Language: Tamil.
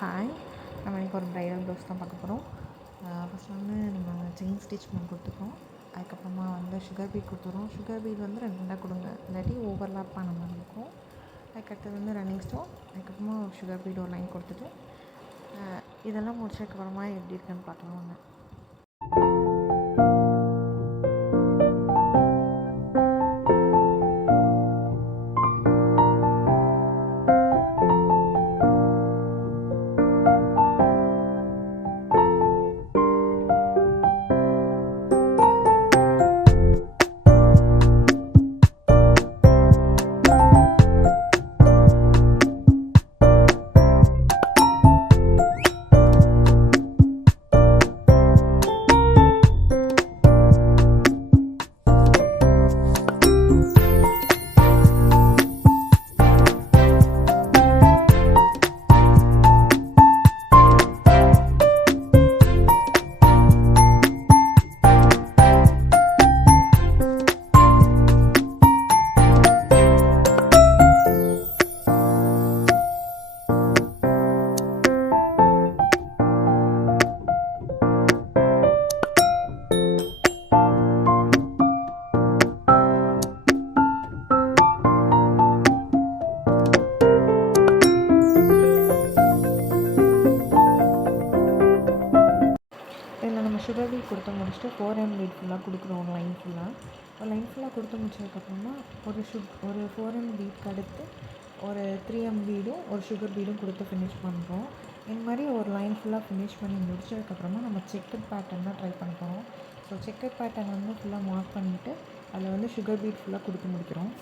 ஹாய். நம்ம இன்றைக்கி ஒரு ப்ரைடல் ப்ளவுஸ் தான் பார்க்க போகிறோம். ஃபஸ்ட் வந்து நம்ம செயின் ஸ்டிச் பண்ணி கொடுத்துருக்கோம். அதுக்கப்புறமா வந்து சுகர் பீட் கொடுத்துறோம். சுகர் பீட் வந்து ரெண்டாக கொடுங்க, இல்லாட்டி ஓவர்லாப் பண்ண மாதிரி இருக்கும். அதுக்கடுத்தது வந்து ரன்னிங் ஸ்டோன், அதுக்கப்புறமா சுகர் பீட் ஒரு லைன் கொடுத்துட்டு இதெல்லாம் முடிச்சதுக்கப்புறமா எப்படி இருக்குன்னு பார்க்கலாம் வாங்க. இதில் நம்ம சுகர் பீட் கொடுத்து முடிச்சுட்டு 4M பீட் ஃபுல்லாக கொடுக்குறோம். ஒரு லைன் ஃபுல்லாக கொடுத்து முடிச்சதுக்கப்புறமா ஒரு 4M பீட்க்கு அடுத்து ஒரு 3M பீடும் ஒரு சுகர் பீடும் கொடுத்து ஃபினிஷ் பண்ணுறோம். இந்த மாதிரி ஒரு லைன் ஃபுல்லாக ஃபினிஷ் பண்ணி முடிச்சதுக்கப்புறமா நம்ம செக்கட் பேட்டர்ன் தான் ட்ரை பண்ண போகிறோம். ஸோ செக்கட் பேட்டர்ன் வந்து ஃபுல்லாக மார்க் பண்ணிவிட்டு அதில் வந்து சுகர் பீட் ஃபுல்லாக கொடுத்து முடிக்கிறோம்.